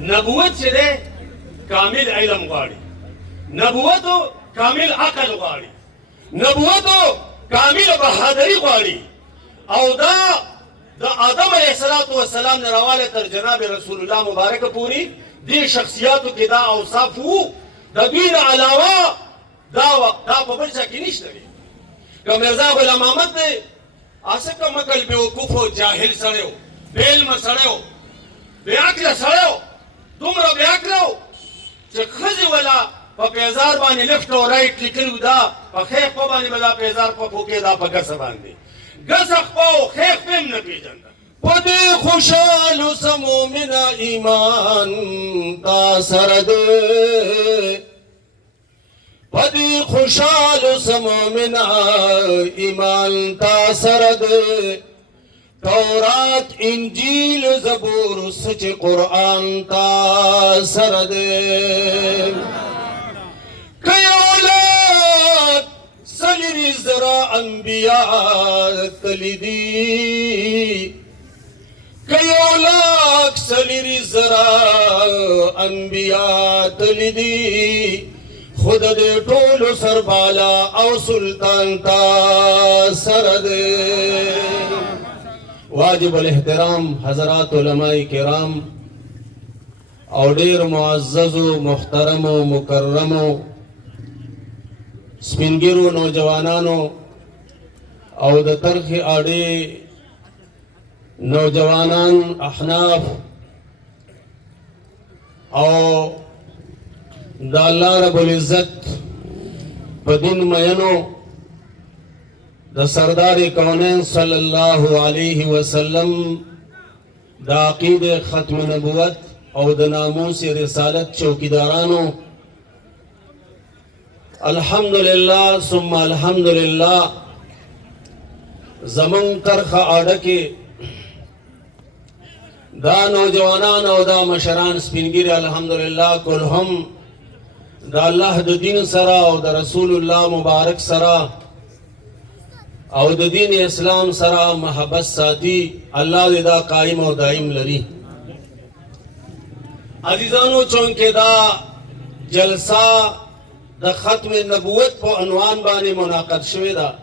نبوت چې ده کامل علم غواړي، نبوت کامل عقل غواړي، نبوت کامل بهادری غواړي. او دا د آدم علیه السلام نه راواله تر جناب رسول الله مبارک پوری دې شخصیاتو کې دا اوصاف وو. د دوی نه علاوه دا په بل څه کې نشته. که مرزا غلام احمد دی اسه کوم کل بیوقوف او جاهل سړی و، بې علمه سړی و، بې عقله سړی و، دومره بې عقله و چې ښځې ولا په پیزار باندې لفټ او رایټ لیکلي وو. دا په ښې خوا باندې به دا پیزار په پوکې دا په ګسه باندې ګسه خوا او ښې خوا هم نه پېژنده. په دې خوشحالو سمو مینه ایمان تا سره دی، په دې خوشحالو سمو مینه ایمان تا سره دی. تورات انجیل زبور سچ قرآن تا سره دی. که اولاد سلیری زرا انبیاء تلی دی، که اولاد سلیری زرا انبیاء تلی دی. خود دې ټولو سربالا او سلطان تا سره دی. واجب الاحترام حضرات علماء کرام او ډیر معززو محترمو مکرمو سپینګیرو نوجوانانو او د ترخ اړې نوجوانان احناف او د الله رب العزت په دین مینو د سردار کونین صلی الله علیه وسلم د عقیده ختم نبوت او د ناموس رسالت چوکیدارانو، الحمدلله ثم الحمدلله زمون ترخه اړه کې دا نوجوانان او دا مشران سپینګیری الحمدلله کلهم د الله د دین سره او د رسول الله مبارک سره او د دین اسلام سره محبت ساتي. الله دې دا قائم او دائم لري. عزیزانو، چونکه دا جلسه د ختم نبوت په عنوان باندې منعقد شوې ده،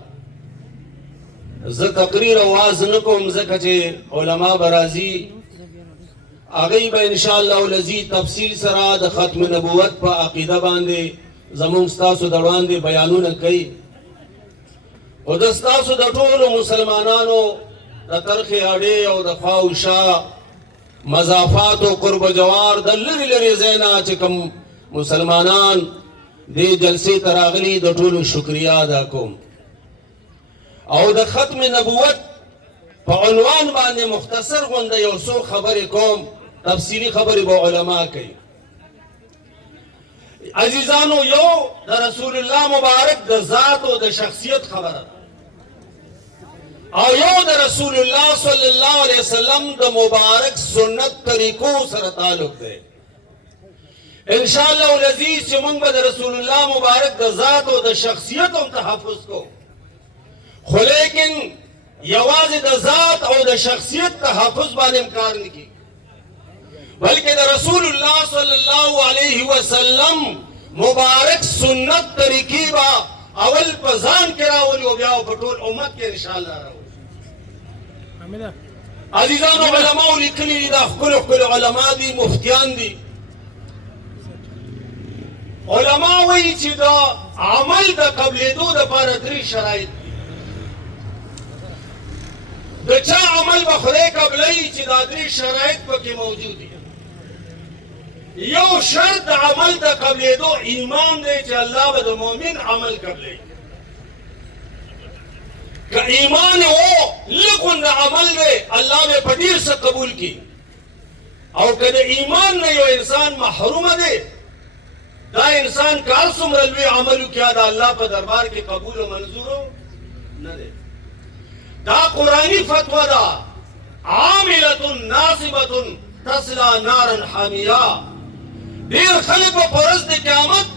زه تقریر اواز نه کوم ځکه چې علما برازي هغوی به انشاءالله العزیز تفصیل سره د ختم نبوت په عقیده باندې زمونږ ستاسو د وړاندې بیانونه کوي. او د ستاسو د ټولو مسلمانانو د ترخې اړې او د خوا او شا مضافات او قرب جوار د لرې لرې ځای نه چې کوم مسلمانان دې جلسې ته راغلي د ټولو شکریا ادا کوم. او د ختم نبوت په عنوان باندې مختصر غونډه یو څو خبرې کوم، تفصیلی خبرې به علما کوي. عزیزانو، یو د رسول الله مبارک د ذات او د شخصیت خبره او یو د رسول الله صلی الله علیه وسلم د مبارک سنت طریقو سره تعلق دی. ان شاء الله العزیز چې موږ به د رسول الله مبارک د ذات او د شخصیت هم تحفظ کو، خو لیکن یوازې د ذات او د شخصیت تحفظ باندې کار نه کیږي، بلکې د رسول الله صلی الله علیه وسلم مبارک سنت طریقې با اول په ځان کې راولي او بیا په ټول امت کې ان شاء الله راولي. عزیزانو، علماء لیکلي دي، دا ښکلي علما دي، مفتیان دي. علما وایي چې دا عمل د قبلېدو دپاره درې شرایط دي. د چا عمل به خدای قبلوي چې دا درې شرایط پکې موجود دي. یو شرط د عمل د قبلېدو ایمان دی چې الله به د مؤمن عمل قبلوي. که ایمان و لږ د عمل دی الله به په ډېر څه قبول کړي، او که د ایمان نه یو انسان محرومه دی دا انسان که هر څومره لوی عمل وکړي د الله په دربار کې قبول او منظور نه دی. دا قرآنی فتوا ده، عاملة ناصبة تصلى نارا حامية. ډېر خلک به په ورځ د قیامت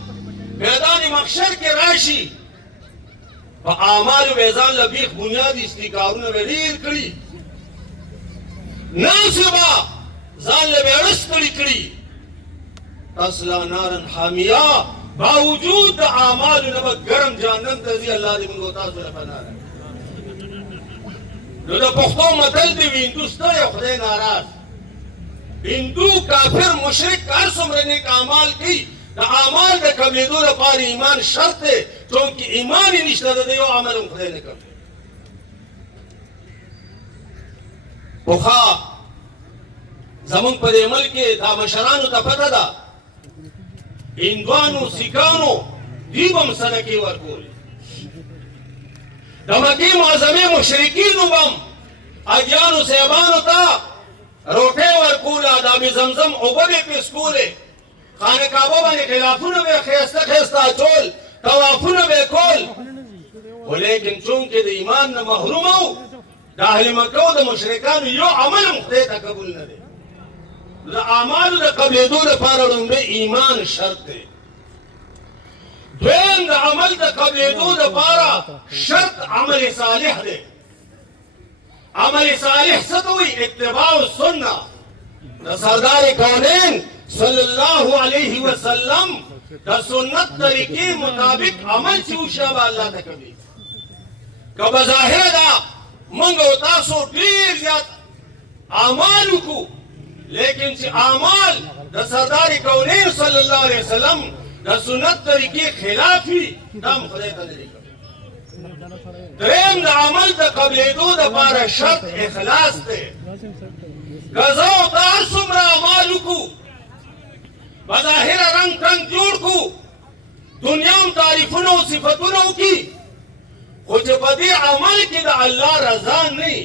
میدان محشر کې راشي، په اعمالو به ځان له بیخ بنیادي استیکارونه به ډېر کړي، ناصبه ځان له به ړس کړي کړي، तस्ला नारन हामिया बावजूद आमाल नब गरम जहन्नम तजी अल्लाह दे मंगो तासु रफना नो द पख्तो मतल दी हिंदुस्तान या खुदे नाराज हिंदू काफिर मुशरिक कार सुमरने का अमाल की द आमाल द कबीदो द पार ईमान शर्त है क्योंकि ईमान ही निश्चित दे यो अमल खुदे ने कर बुखा जमन पर अमल के दा मशरानु ता पता दा हिंदुआनु सिखानो दीबम सनकी वर्कोल दमकी माज़मे मुशरिकीन बम अजानु सेबानु ता रोटे वर्कोल आदामी जमजम उबले पे स्कूले खाने काबा बने खिलाफुन बे खैस्ता खैस्ता चोल तवाफुन बे कोल लेकिन चूंकि द ईमान न महरूम हो दाहली मक्का द मुशरिकान यो अमल मुख्ते तकबुल न दे द अमाल द कबीदो द पारडुम बे ईमान शर्त है द्वेम द अमल द कबीदो द पारा शर्त अमल सालिह दे अमल सालिह सतोई इत्तिबाउ सुन्ना द सरदार कौनैन सल्लल्लाहु अलैहि वसल्लम द सुन्नत तरीके मुताबिक अमल चूशाबा अल्लाह तकबी कब ज़ाहिर दा मंगो तासो ढेर ज्यादा अमाल को लेकिन से अमाल द सरदार कौनैन सल्लल्लाहु अलैहि वसल्लम द सुन्नत तरीके खिलाफी दम खुदे तने प्रेम द अमल द कबीदो द पार शर्त इखलास दे गज़ो तासुमरा अमाल को बज़ाहिर रंग रंग जोड़ को दुनिया में तारीफुनो सिफतुनो की कुछ बदी अमल की द अल्लाह रजा नहीं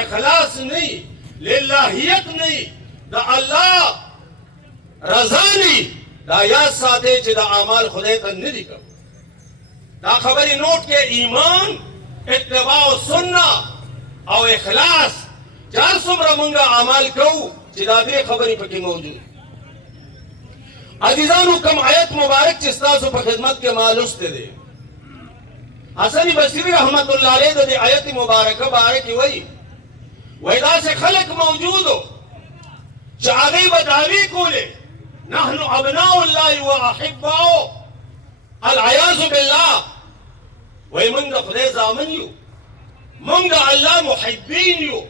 इखलास नहीं लिल्लाहियत नहीं द अल्लाह रजा नहीं दा याद साथे च द अमाल खुदे तन नहीं कर दा खबरी नोट के ईमान इत्तिबा सुन्ना और इखलास चार सुमरा मंगा अमाल को च दा दे खबरी पकी मौजूद अजीजानु कम आयत मुबारक चिस्तासु पर खिदमत के मालूस्ते दे हसन बसरी रहमतुल्लाह अलैह दे आयत मुबारक बारे की वही वैदा से खलक मौजूद हो चाहे बदावी कोले नहनु अबनाउल्लाह व अहिब्बाओ अल अयाज़ु बिल्लाह वही मंगा खुदे जामन यू मंगा अल्लाह मुहिब्बीन यू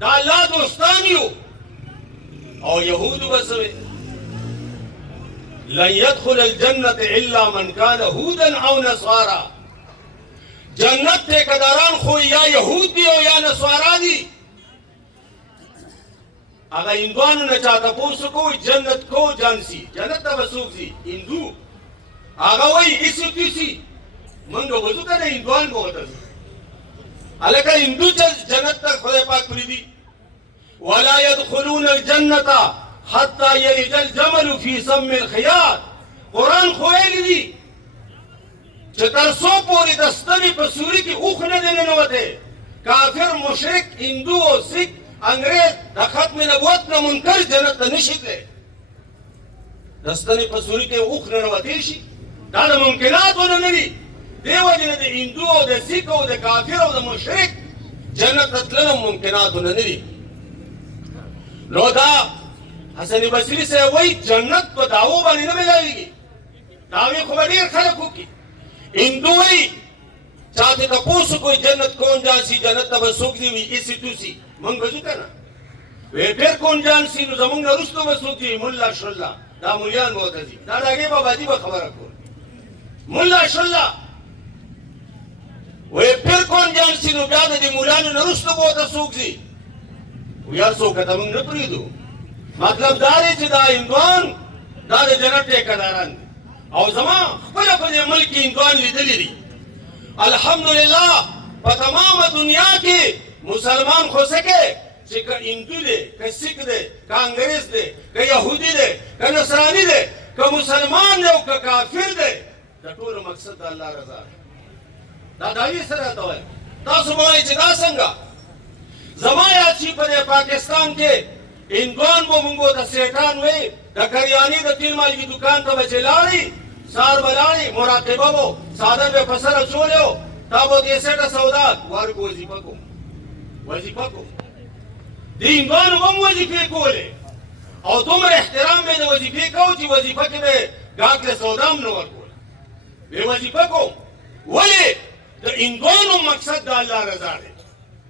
दा अल्लाह दोस्तान यू और यहूद बसवे लन यदखुल अल जन्नत इल्ला मन कान हुदन औ नसारा जन्नत के कदारान खो या यहूद भी हो या नस्वारा दी अगर हिंदुआन न चाहता पूछ को जन्नत को जानसी जन्नत तब सूखी हिंदू आगा वही इसी तीसी मंगो बजू का नहीं हिंदुआन को होता अलग हिंदू जन्नत तक खुदे पाक प्रीति वला यदखुलून अल जन्नता हत्ता यलिजल जमल फी सम्मिल खियात कुरान खोएगी दी चतरसों पूरी दस्तरी पर सूरी की उख न देने नवते काफिर मुशरिक हिंदू और सिख अंग्रेज दखत में नबूवत न मुनकर जन्नत निशिते दस्तरी पर सूरी के उख न नवतेशी दादा मुमकिनात होने नहीं देव जने दे हिंदू और दे सिख और दे काफिर और दे मुशरिक जन्नत तत्लन मुमकिनात होने नहीं लोदा हसन बसरी से वही जन्नत को दावो बनी न मिलेगी दावे खुबरीर खलकू की हिंदू ही चाहते तपोस कोई जन्नत कौन जानसी जन्नत तब सुखी हुई इसी तुसी मंग बजू का ना वे फिर कौन जानसी नु जमुंग रुस्तो बसुकी मुल्ला शुल्ला दा मुलियान मोतजी दा आगे बाबा जी बा खबर को मुल्ला शुल्ला वे फिर कौन जानसी नु ब्याद दी मुलान नु रुस्तो बहुत सुखी यार सो खत्म न प्रीदो मतलब दारे च दा हिंदुआन दारे जन्नत के कदारान और जमा खबर अपने मुल्क की हिंदुआन लिदली अल्हम्दुलिल्लाह पर तमाम दुनिया के मुसलमान हो सके का हिंदू दे का सिख दे का अंग्रेज दे का यहूदी दे का नसरानी दे का मुसलमान दे का काफिर दे टोल मकसद अल्लाह रजा दादावी सरा तो है तासुमाई चिदा संगा जमाया छी पर पाकिस्तान के हिंदुआन वो मुंगो द सेठान में द करियानी द तिलमाल की दुकान तो बचेलाड़ी सार बलानी मुराकिबा वो सादर में फसर चोले ताबो देसे का सौदा वार को वजीफा को दीन गान वम वजीफे कोले او دومره احترام به د وظیفې کوو چې وظیفه کې به ګاګ له سودا هم نه ورکول بې وظیفه کوم ولې د هندوانو مقصد د الله رضا دی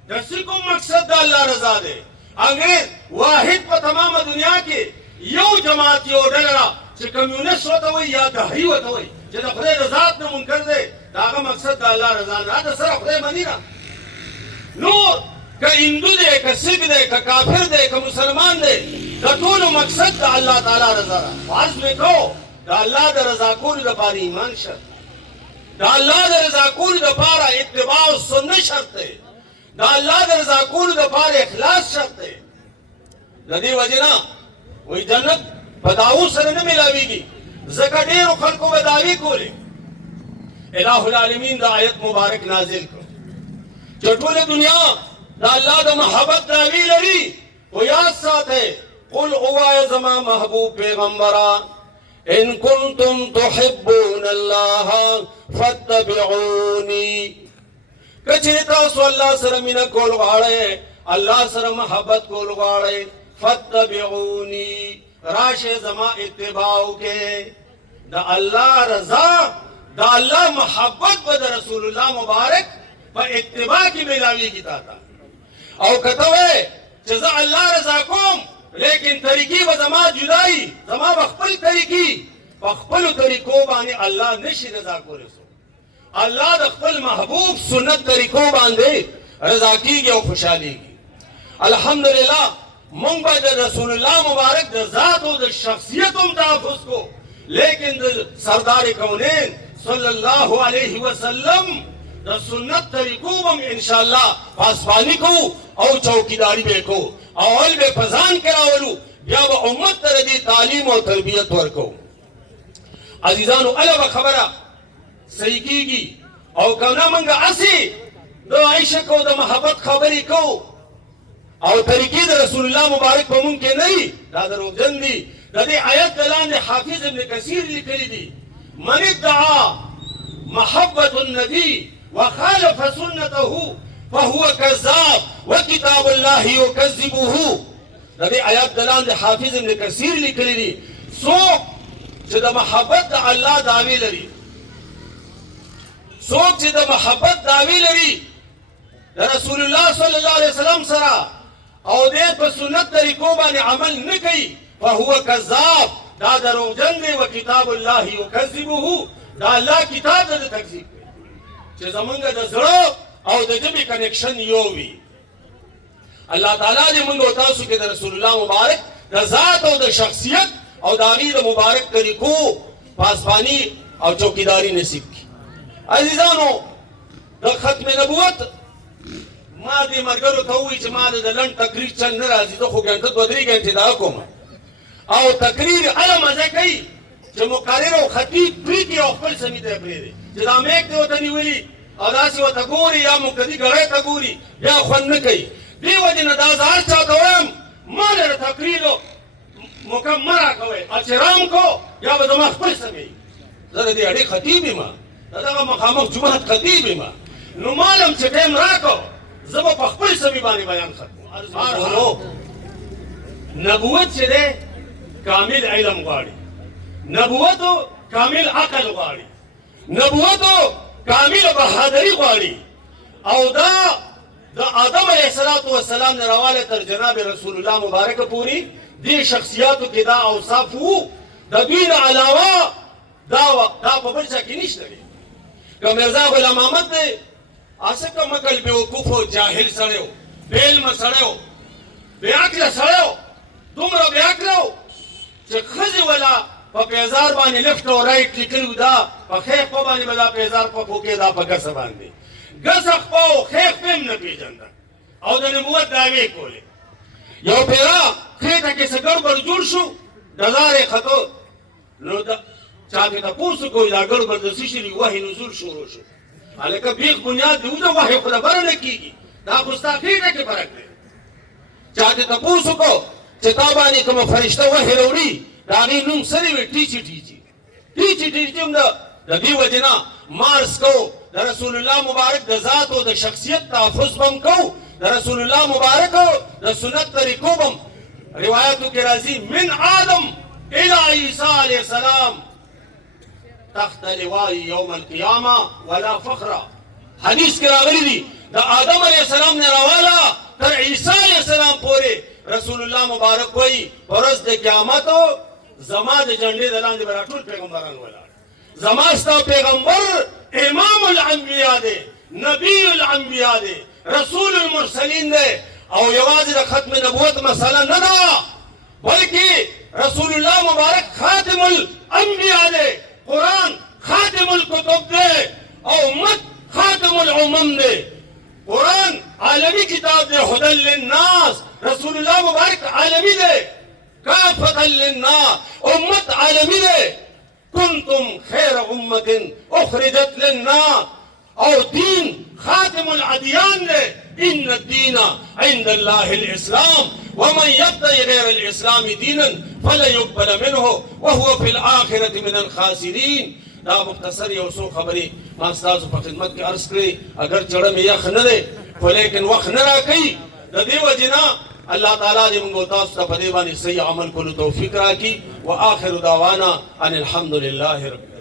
د سکو مقصد د الله رضا دی انګریز واحد په تمامه دنیا کې یو جماعت یو ډله چې کمیونست ورته وایي یا دهري ورته وایي چې د خدای د ذات نه منکر دی د هغه مقصد د الله رضا نه د سره خدای مني نه نور که هندو دی که سکھ دی که کافر دی که مسلمان دی د ټولو مقصد د الله تعالی رضا ده فرض مې کوو د الله د رضا کولو دپاره ایمان شرط د الله د رضا کولو دپاره اتباع سنت شرط دی د الله د رضا کولو دپاره اخلاص شرط دی د دې وجې نه وایي جنت په دعوو سره نه میلاویږي ځکه ډېرو خلکو به دعوې کولې الہ العالمین د آیت مبارک نازل کړ چې ټوله دنیا د الله د محبت دعوې لري و یاد ساتئ قل اوایه زما محبوب پیغمبره ان کنتم تحبون الله فاتبعوني کچې تاسو الله سره مینه کول غواړئ الله سره محبت کول غواړئ فاتبعوني راشه زما اتباع وکړئ د الله رضا د الله محبت به د رسول الله مبارک په اتباع کې میلاویږي تا ته او که ته وایې چې زه الله رضا کوم لیکن طریقې به زما جدایي زما به خپل طریقې په خپلو طریقو باندې الله نشي رضا کولی الله د خپل محبوب سنت طریقو باندې رضا کیږي او خوشحالیږي الحمدلله مونږ به د رسول الله مبارک د ذات او د شخصیت هم تحفظ کو لیکن د سردار کونین صلی الله علیه وسلم د سنت طریقو هم انشاءالله پاسبانی کو او چوکیداری به کو اول به پزان کراولو بیا به امت ته د تعلیم او تربیت ورکو عزیزانو الوه خبره صحیح کیږي او کنه منګه اسی د عائشه کو د محبت خبرې کو او طریقې د رسول الله مبارک په مونږ کې نه دا دروغجن دي د دې آیت لاندې حافظ ابن کثیر لیکلي دي من ادعا محبة النبي وخالف سنته فهو كذاب وكتاب الله يكذبه د دې آیت لاندې حافظ ابن کثیر لیکلي دي څوک چې د محبت د الله دعوی لري څوک چې د محبت دعوی لري د رسول الله صلی الله علیه وسلم سره او دې په سنت طریقو باندې عمل نه کوي فهو کذاب دا دروغجن دی و کتاب الله یکذبه دا الله کتاب د تکذیب کوي چې زمونږ د زړه او د ژبې کنیکشن یو وي الله تعالی دې موږ او تاسو کې د رسول الله مبارک د ذات او د شخصیت او د هغې د مبارک طریقو پاسبانی او چوکیداری نصیب کړي عزیزانو د ختم نبوت ما دې ملګرو ته ووایي چې ما د لنډ تقریر چل نه راځي زه خو ګنټه دوه درې ګنټې دا کوم او تقریر هله مزه کوي چې مقرر او خطیب پرېږدي او خپل سمیت یې پرېږدي چې دا میک دې ورته نیولي او داسې ورته ګوري یا مقتدي ګړی ته ګوري بیا خوند نه کوي دې وجې نه دا زه هر چا ته وایم ما له تقریر مکمل راکوئ احترام کو یا به زما خپل سمې زه د دې اړې خطیب یم د دغه مخامخ جومات خطیب یم نو مالم چې ټایم راکړو زه به په خپل سمې باندې بیان ختمو نبوت چې دی کامل علم غواړي نبوت کامل عقل غواړي نبوت کامل بهادری غواړي او دا د آدم علیه السلام نه راواله تر جناب رسول الله مبارک پوری دې شخصیاتو کې دا اوصاف وو د دوی نه علاوه دا په بل څه کې نشته دی که مرزا غلام احمد دی اسکه مکل بیوقوف او جاهل سړی و بې علمه سړی و بې عقله سړی و دومره بې عقله و چې ښځې ولا په پیزار باندې لفټ او رایټ لیکلي دا په ښې خوا باندې به دا پیزار په پوکې دا په ګسه باندې ګسه خوا او ښې خوا هم نه پېژنده او د نبوت دعوې کولې یو پیرا خېټه کې څه ګړبړ جوړ شو ډزار یې خطو نو چا ته تپوس کوي دا ګړبړ د څه شي وحي نزول شروع شو هلکه بیخ بنیاد دی د وحي خو خبره نه کېږي دا خو ستا خېټه کې فرق دی چا ته تپوس وکړو چې تا باندې کومه فرشته وحي راوړي د هغې نوم څه دی وی ټیچي هم د دې وجې نه مارس کوو د رسول الله مبارک د ذات او د شخصیت تحفظ به هم کوو د رسول الله مبارک د سنت طریقو به रिवायतों के राजी मिन आदम इला ईसा अलैहिस्सलाम तख्त लिवाई यौम क़ियामा वला फ़ख्रा। हदीस के रागली दी द आदम अलैहिस्सलाम ने रवाला तर ईसा अलैहिस्सलाम पूरे रसूलुल्लाह मुबारक कोई परस दे क़यामत जमा दे झंडे दलान दे बराटुल पैगंबरान वाला जमास्ता पैगंबर इमामुल अंबिया दे नबीउल अंबिया दे रसूलुल मुरसलीन दे और यवाज द खत्म नबुवत मसला न दा बल्कि रसूलुल्लाह मुबारक खातिमुल अंबिया दे कुरान खातिमुल कुतुब दे और उम्मत खातिमुल उम्मम दे कुरान आलमी किताब दे हुदल लिन्नास रसूलुल्लाह मुबारक आलमी दे काफतल लिन्नास उम्मत आलमी दे कुंतुम खैर उम्मतिन उखरिजत लिन्नास और दीन खातिमुल अदियान दे इन्न दीना इंदल्लाहिल इस्लाम वमन यब्तगि गैरल इस्लामी दीनन फलन युक़बल मिन्हु वहुवा फिल आखिरति मिनल खासिरीन। दा मुख्तसर यौसो खबरी मास्ताज पर खिदमत के अर्ज करे अगर चढ़ में यख न दे तो लेकिन वख न राखी दे वजना अल्लाह ताला ने मुंगो तास पदे बानी सही अमल को तौफीक राखी व आखिर दावाना अनिल हम्दुलिल्लाहि रब्बिल